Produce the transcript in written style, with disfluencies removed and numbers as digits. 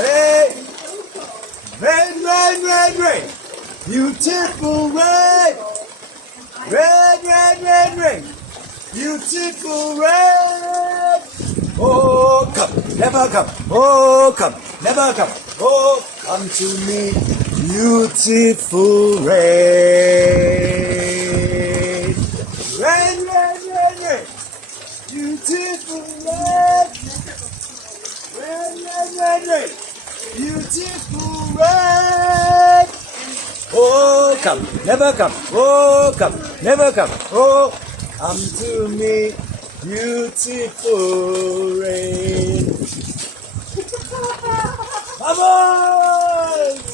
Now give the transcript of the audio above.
Rain, rain, rain, rain, rain. Beautiful rain. Rain, rain, rain, rain. Beautiful rain. Oh, come, never come. Oh, come, never come. Oh, come to me. Beautiful rain. Rain, rain, rain, rain. Beautiful rain. Rain, rain, rain, rain. Beautiful rain. Oh, come, never come. Oh, come, never come. Oh, come to me, beautiful rain. Come on!